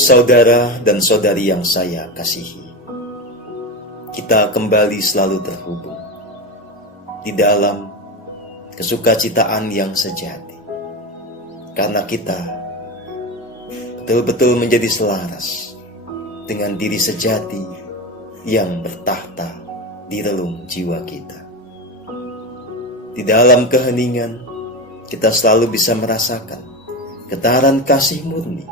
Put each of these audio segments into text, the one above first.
Saudara dan saudari yang saya kasihi, kita kembali selalu terhubung di dalam kesukacitaan yang sejati, karena kita betul-betul menjadi selaras dengan diri sejati yang bertahta di relung jiwa kita. Di dalam keheningan, kita selalu bisa merasakan getaran kasih murni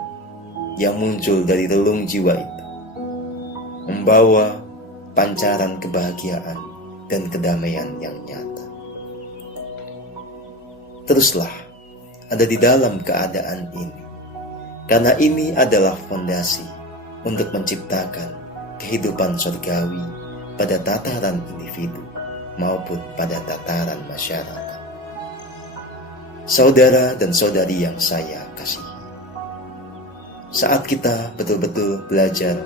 yang muncul dari relung jiwa itu, membawa pancaran kebahagiaan dan kedamaian yang nyata. Teruslah ada di dalam keadaan ini, karena ini adalah fondasi untuk menciptakan kehidupan surgawi pada tataran individu maupun pada tataran masyarakat. Saudara dan saudari yang saya kasihi, saat kita betul-betul belajar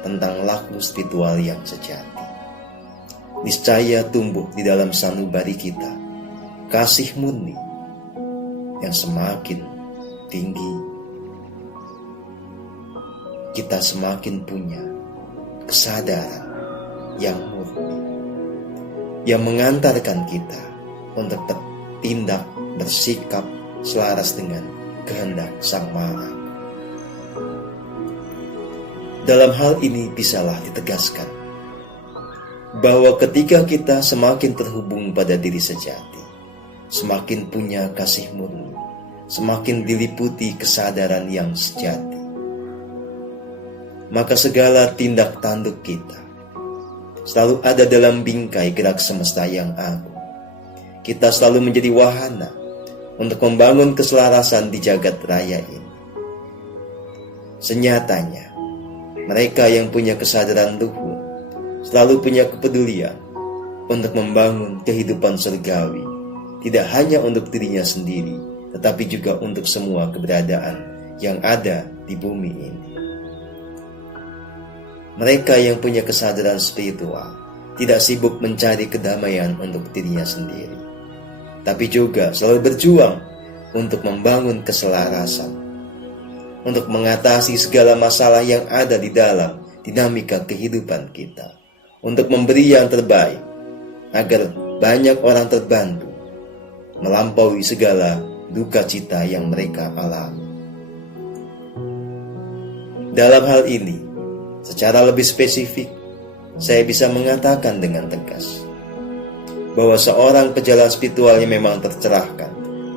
tentang laku spiritual yang sejati, niscaya tumbuh di dalam sanubari kita kasih murni yang semakin tinggi. Kita semakin punya kesadaran yang murni, yang mengantarkan kita untuk bertindak, bersikap selaras dengan kehendak Sang Maha. Dalam hal ini bisalah ditegaskan bahwa ketika kita semakin terhubung pada diri sejati, semakin punya kasih murni, semakin diliputi kesadaran yang sejati, maka segala tindak tanduk kita selalu ada dalam bingkai gerak semesta yang agung. Kita selalu menjadi wahana untuk membangun keselarasan di jagat raya ini. Senyatanya, mereka yang punya kesadaran luhur selalu punya kepedulian untuk membangun kehidupan surgawi, tidak hanya untuk dirinya sendiri, tetapi juga untuk semua keberadaan yang ada di bumi ini. Mereka yang punya kesadaran spiritual tidak sibuk mencari kedamaian untuk dirinya sendiri, tapi juga selalu berjuang untuk membangun keselarasan, untuk mengatasi segala masalah yang ada di dalam dinamika kehidupan kita, untuk memberi yang terbaik agar banyak orang terbantu melampaui segala duka cita yang mereka alami. Dalam hal ini, secara lebih spesifik, saya bisa mengatakan dengan tegas bahwa seorang pejalan spiritual yang memang tercerahkan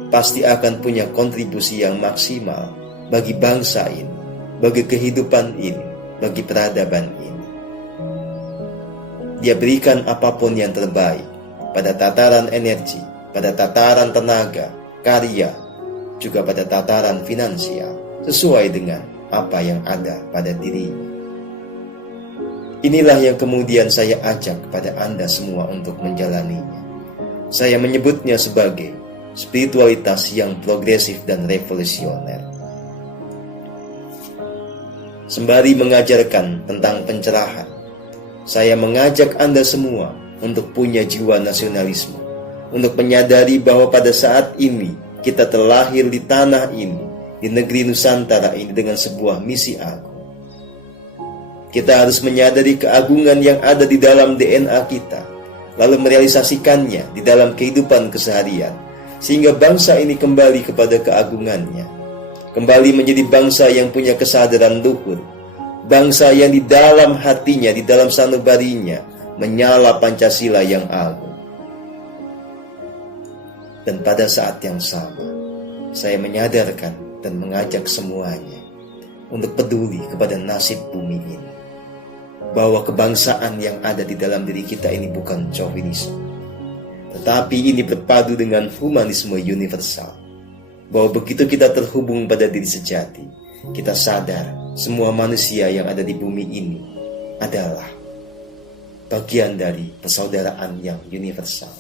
pasti akan punya kontribusi yang maksimal bagi bangsa ini, bagi kehidupan ini, bagi peradaban ini. Dia berikan apapun yang terbaik pada tataran energi, pada tataran tenaga, karya, juga pada tataran finansial, sesuai dengan apa yang ada pada dirinya. Inilah yang kemudian saya ajak kepada Anda semua untuk menjalaninya. Saya menyebutnya sebagai spiritualitas yang progresif dan revolusioner. Sembari mengajarkan tentang pencerahan, saya mengajak Anda semua untuk punya jiwa nasionalisme, untuk menyadari bahwa pada saat ini kita terlahir di tanah ini, di negeri Nusantara ini dengan sebuah misi agung. Kita harus menyadari keagungan yang ada di dalam DNA kita, lalu merealisasikannya di dalam kehidupan keseharian, sehingga bangsa ini kembali kepada keagungannya, kembali menjadi bangsa yang punya kesadaran luhur, bangsa yang di dalam hatinya, di dalam sanubarinya menyala Pancasila yang agung. Dan pada saat yang sama, saya menyadarkan dan mengajak semuanya untuk peduli kepada nasib bumi ini, bahwa kebangsaan yang ada di dalam diri kita ini bukan chauvinisme, tetapi ini berpadu dengan humanisme universal. Bahwa begitu kita terhubung pada diri sejati, kita sadar semua manusia yang ada di bumi ini adalah bagian dari persaudaraan yang universal.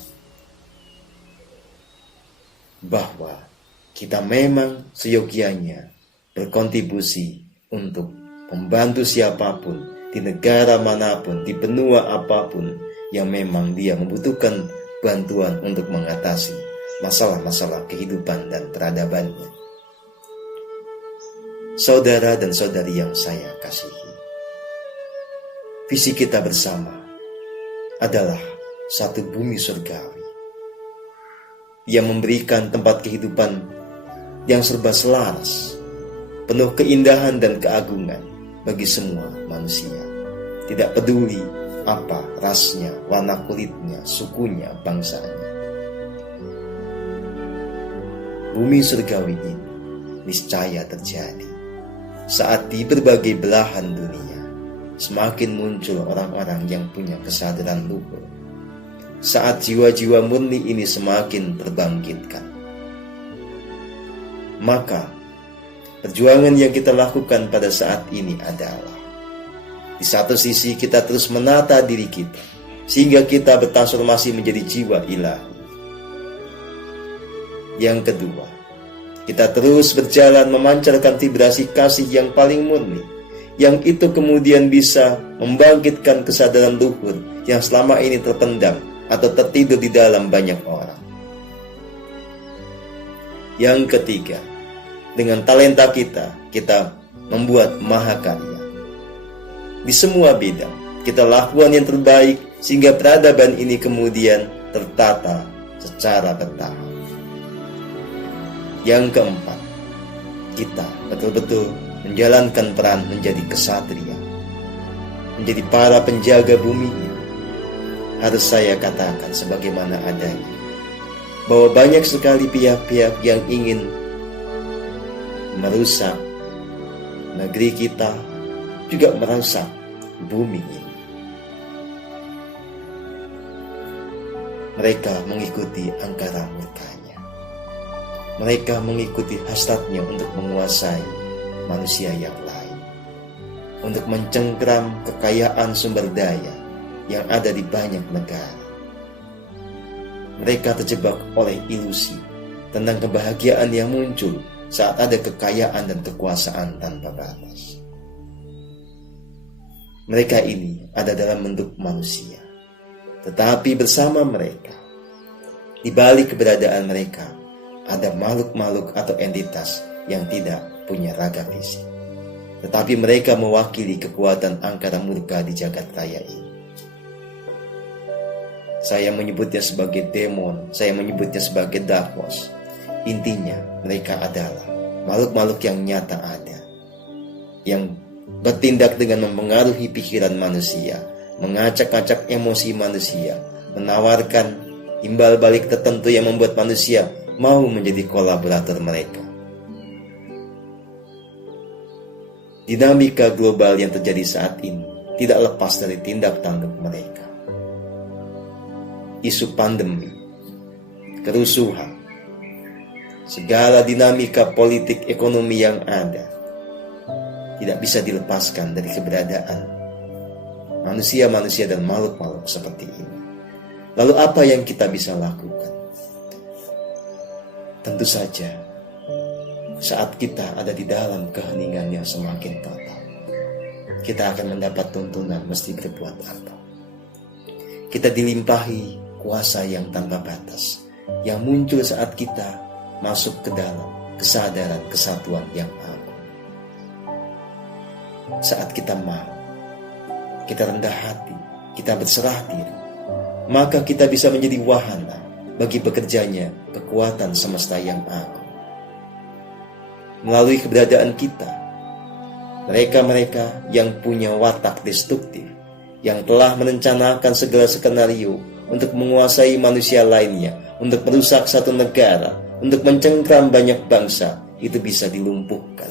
Bahwa kita memang seyogianya berkontribusi untuk membantu siapapun di negara manapun, di benua apapun yang memang dia membutuhkan bantuan untuk mengatasi masalah-masalah kehidupan dan peradabannya. Saudara dan saudari yang saya kasihi, visi kita bersama adalah satu bumi surgawi yang memberikan tempat kehidupan yang serba selaras, penuh keindahan dan keagungan bagi semua manusia. Tidak peduli apa rasnya, warna kulitnya, sukunya, bangsanya. Bumi surgawi ini niscaya terjadi saat di berbagai belahan dunia semakin muncul orang-orang yang punya kesadaran luhur. Saat jiwa-jiwa murni ini semakin terbangkitkan, maka perjuangan yang kita lakukan pada saat ini adalah, di satu sisi kita terus menata diri kita sehingga kita bertransformasi menjadi jiwa ilahi. Yang kedua, kita terus berjalan memancarkan vibrasi kasih yang paling murni, yang itu kemudian bisa membangkitkan kesadaran luhur yang selama ini terpendam atau tertidur di dalam banyak orang. Yang ketiga, dengan talenta kita membuat mahakarya. Di semua bidang, kita lakukan yang terbaik sehingga peradaban ini kemudian tertata secara bertahap. Yang keempat, kita betul-betul menjalankan peran menjadi kesatria, menjadi para penjaga bumi ini. Harus saya katakan sebagaimana adanya, bahwa banyak sekali pihak-pihak yang ingin merusak negeri kita, juga merusak bumi ini. Mereka mengikuti angkara murkanya. Mereka mengikuti hasratnya untuk menguasai manusia yang lain, untuk mencengkeram kekayaan sumber daya yang ada di banyak negara. Mereka terjebak oleh ilusi tentang kebahagiaan yang muncul saat ada kekayaan dan kekuasaan tanpa batas. Mereka ini ada dalam bentuk manusia, tetapi bersama mereka, di balik keberadaan mereka, ada makhluk-makhluk atau entitas yang tidak punya raga fisik, tetapi mereka mewakili kekuatan angkara murka di jagat raya ini. Saya menyebutnya sebagai demon, saya menyebutnya sebagai darkness. Intinya mereka adalah makhluk-makhluk yang nyata ada, yang bertindak dengan mempengaruhi pikiran manusia, mengacak-acak emosi manusia, menawarkan imbal balik tertentu yang membuat manusia mau menjadi kolaborator mereka. Dinamika global yang terjadi saat ini tidak lepas dari tindak tanduk mereka. Isu pandemi, kerusuhan, segala dinamika politik ekonomi yang ada tidak bisa dilepaskan dari keberadaan manusia-manusia dan makhluk-makhluk seperti ini. Lalu apa yang kita bisa lakukan? Tentu saja, saat kita ada di dalam keheningan yang semakin total, kita akan mendapat tuntunan mesti berbuat apa. Kita dilimpahi kuasa yang tanpa batas, yang muncul saat kita masuk ke dalam kesadaran kesatuan yang agung. Saat kita mau, kita rendah hati, kita berserah diri, maka kita bisa menjadi wahana bagi bekerjanya kekuatan semesta yang agung. Melalui keberadaan kita, mereka-mereka yang punya watak destruktif, yang telah merencanakan segala skenario untuk menguasai manusia lainnya, untuk merusak satu negara, untuk mencengkram banyak bangsa, itu bisa dilumpuhkan.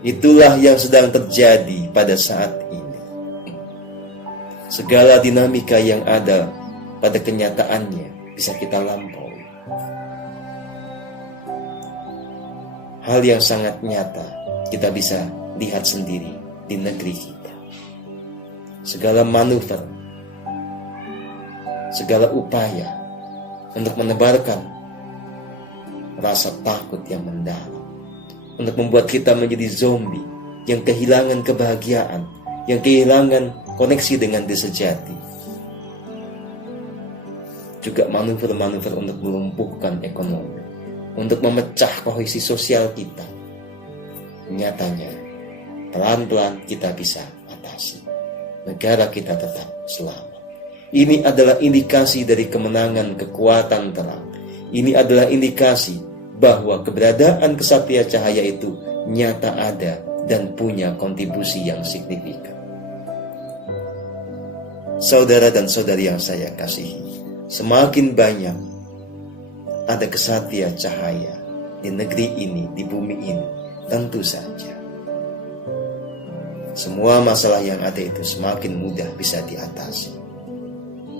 Itulah yang sedang terjadi pada saat ini. Segala dinamika yang ada pada kenyataannya bisa kita lampaui. Hal yang sangat nyata kita bisa lihat sendiri di negeri kita. Segala manuver, segala upaya untuk menebarkan rasa takut yang mendalam, untuk membuat kita menjadi zombie yang kehilangan kebahagiaan, yang kehilangan koneksi dengan diri sejati. Juga manuver-manuver untuk melumpuhkan ekonomi, untuk memecah kohesi sosial kita. Nyatanya, pelan-pelan kita bisa atasi. Negara kita tetap selamat. Ini adalah indikasi dari kemenangan kekuatan terang. Ini adalah indikasi bahwa keberadaan Kesatria Cahaya itu nyata ada dan punya kontribusi yang signifikan. Saudara dan saudari yang saya kasihi, semakin banyak ada Kesatria Cahaya di negeri ini, di bumi ini, tentu saja semua masalah yang ada itu semakin mudah bisa diatasi.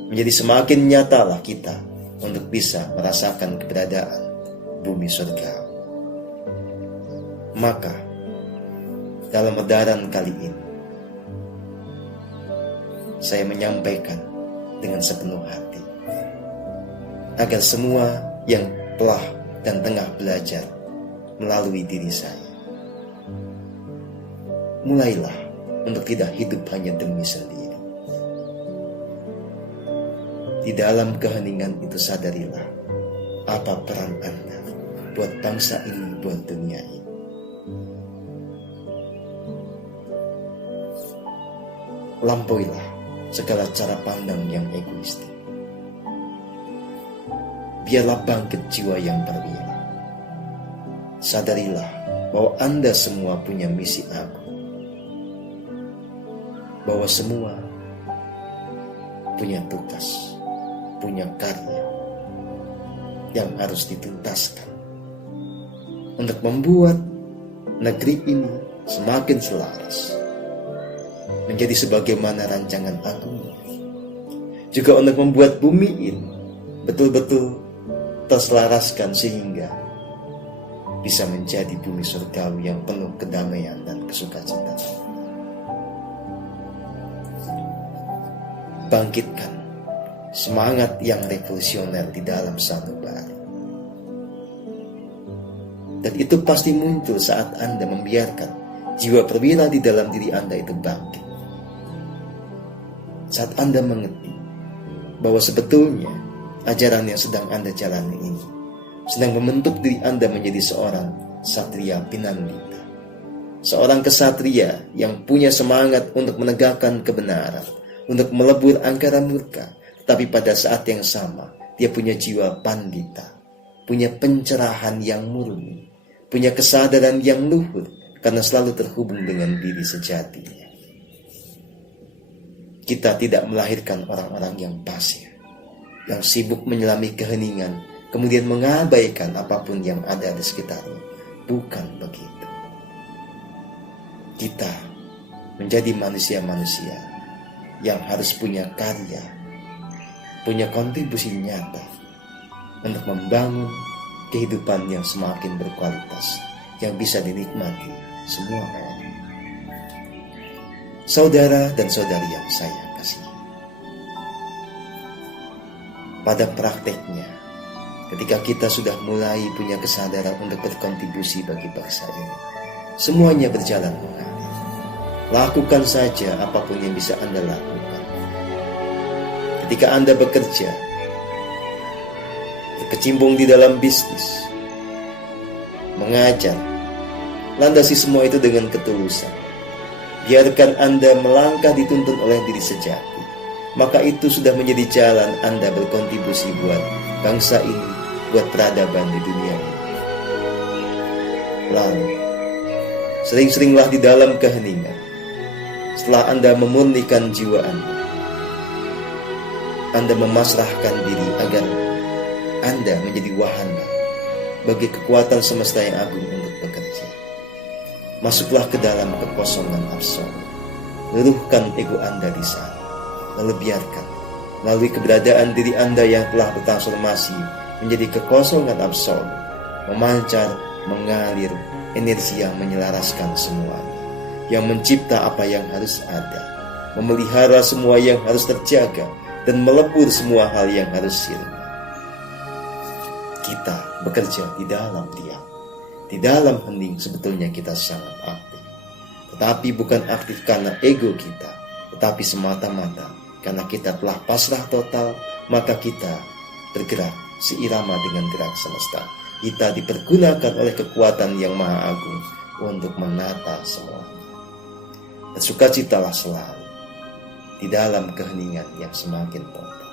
Menjadi semakin nyatalah kita untuk bisa merasakan keberadaan bumi surga. Maka dalam edaran kali ini saya menyampaikan dengan sepenuh hati agar semua yang telah dan tengah belajar melalui diri saya, mulailah untuk tidak hidup hanya demi sendiri. Di dalam keheningan itu sadarilah apa peran Anda buat bangsa ini, buat dunia ini. Lampauilah segala cara pandang yang egoistik. Biarlah bangkit jiwa yang perwira. Sadarilah bahwa Anda semua punya misi agung, bahwa semua punya tugas, punya karya yang harus dituntaskan untuk membuat negeri ini semakin selaras menjadi sebagaimana rancangan agung, juga untuk membuat bumi ini betul-betul terselaraskan sehingga bisa menjadi bumi surgawi yang penuh kedamaian dan kesukacitaan. Bangkitkan semangat yang revolusioner di dalam sanubari. Dan itu pasti muncul saat Anda membiarkan jiwa perwira di dalam diri Anda itu bangkit. Saat Anda mengerti bahwa sebetulnya ajaran yang sedang Anda jalani ini sedang membentuk diri Anda menjadi seorang satria pinandita, seorang kesatria yang punya semangat untuk menegakkan kebenaran, untuk melebur angkara murka, tetapi pada saat yang sama dia punya jiwa pandita, punya pencerahan yang murni, punya kesadaran yang luhur karena selalu terhubung dengan diri sejatinya. Kita tidak melahirkan orang-orang yang pasif, yang sibuk menyelami keheningan, kemudian mengabaikan apapun yang ada di sekitarnya. Bukan begitu. Kita menjadi manusia-manusia yang harus punya karya, punya kontribusi nyata untuk membangun kehidupan yang semakin berkualitas, yang bisa dinikmati semua orang. Saudara dan saudari yang saya kasihi, pada prakteknya, ketika kita sudah mulai punya kesadaran untuk berkontribusi bagi bangsa ini, semuanya berjalan mengalir. Lakukan saja apapun yang bisa Anda lakukan. Ketika Anda bekerja, berkecimpung di dalam bisnis, mengajar, landasi semua itu dengan ketulusan. Biarkan Anda melangkah dituntun oleh diri sejati, maka itu sudah menjadi jalan Anda berkontribusi buat bangsa ini, buat peradaban di dunia ini. Lalu, sering-seringlah di dalam keheningan, setelah Anda memurnikan jiwa Anda memasrahkan diri agar Anda menjadi wahana bagi kekuatan semesta yang agung untuk bekerja. Masuklah ke dalam kekosongan absolut. Leruhkan ego Anda di sana. Lalu biarkan melalui keberadaan diri Anda yang telah bertransformasi menjadi kekosongan absolut, memancar, mengalir energi yang menyelaraskan semuanya, yang mencipta apa yang harus ada, memelihara semua yang harus terjaga, dan melebur semua hal yang harus sirna. Kita bekerja di dalam diam. Di dalam hening sebetulnya kita sangat aktif. Tetapi bukan aktif karena ego kita, tetapi semata-mata karena kita telah pasrah total, maka kita bergerak seirama dengan gerak semesta. Kita dipergunakan oleh kekuatan yang maha agung untuk menata semuanya. Bersukacitalah selalu di dalam keheningan yang semakin total.